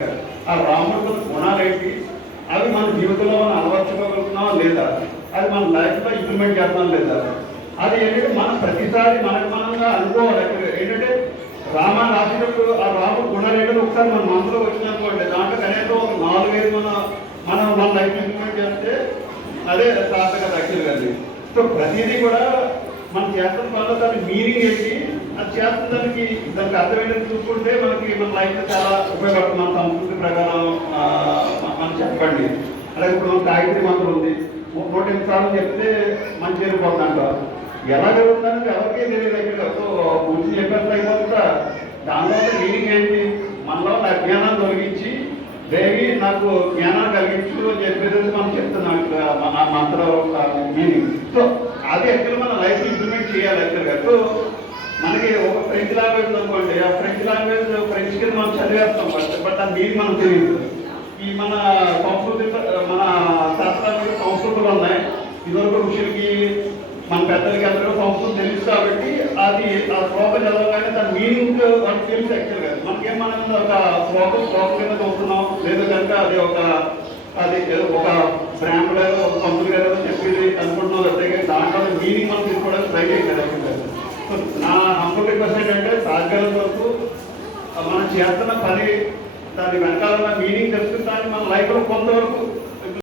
ఆ రాముడు గుణాలు ఏంటి, అవి మన జీవితంలో మనం అలవర్చుకోగలుగుతున్నాం లేదా, అది మన లైఫ్లో ఇంప్లిమెంట్ చేస్తున్నాం లేదా, అది ఏంటంటే మనం ప్రతిసారి మనంగా అనుకోవాలి. ఏంటంటే రామాన్ని రాసినప్పుడు ఆ రాముడు గుణాలు ఏంటంటే ఒకసారి మన మనసులో వచ్చిందనుకోండి, దాంట్లో కనీసం ఒక 4-5 మన లైఫ్ ఇంప్లిమెంట్ చేస్తే అదే సార్థకత యాక్చువల్గా. సో ప్రతిదీ కూడా మనం చేస్తున్న పనులు దాని మీనింగ్ ఏంటి, అది చేస్తున్న దానికి అర్థం ఏంటని చూసుకుంటే మనకి మన లైఫ్ చాలా ఉపయోగపడుతుంది. మన సంస్కృతి ప్రకారం మనం చెప్పండి. అలాగే ఇప్పుడు మన గాయత్రి మంత్రం ఉంది, 108 సార్లు చెప్తే మంచి జరిగిపోతుందంట. ఎలా జరుగుతుందని ఎవరికీ తెలియదు. దగ్గర సో గురించి చెప్పేస్తే అయిపోతుందా, దానిలో మీనింగ్ ఏంటి, మనలో అజ్ఞానాన్ని తొలగించి దేవి నాకు జ్ఞానాన్ని కలిగించు అని చెప్పేది మనం చెప్తున్నాం మన మంత్రం మీనింగ్. సో అది యాక్చువల్ మన లైఫ్ ఇంప్లిమెంట్ చేయాలి యాక్చువల్గా. సో మనకి ఒక ఫ్రెంచ్ లాంగ్వేజ్ అనుకోండి, ఆ ఫ్రెంచ్ లాంగ్వేజ్ ఫ్రెంచ్ కింద మనం చదివేస్తాం బట్ ఆ మీనింగ్ మనకు తెలియదు. ఈ మన సంస్కృతి మన శాస్త్రాలు సంస్కృతులు ఉన్నాయి. ఇదివరకు ఋషులకి మన పెద్దలకి అందరూ సంస్కృతి తెలుసు కాబట్టి అది ఆ శ్లోకం చదవగానే దాని మీనింగ్ వాళ్ళకి తెలుసు యాక్చువల్గా. మనకేం మనం ఒక శ్లోకం కింద చూస్తున్నాం లేదు కనుక అది ఒక బ్రాండ్ ఒక పంతులు గారు చెప్పేది అనుకుంటున్నాం. అంతే దాంట్లో మీనింగ్ మనం తీసుకోవడానికి ట్రై చేయాలి యాక్చువల్గా. సో నా హంబుల్ రిక్వెస్ట్ ఏంటంటే సాధ్యాల వరకు మనం చేస్తున్న పని దాని వెనకాల మీనింగ్ తెలుసుకుంటానికి మన లైఫ్లో కొంతవరకు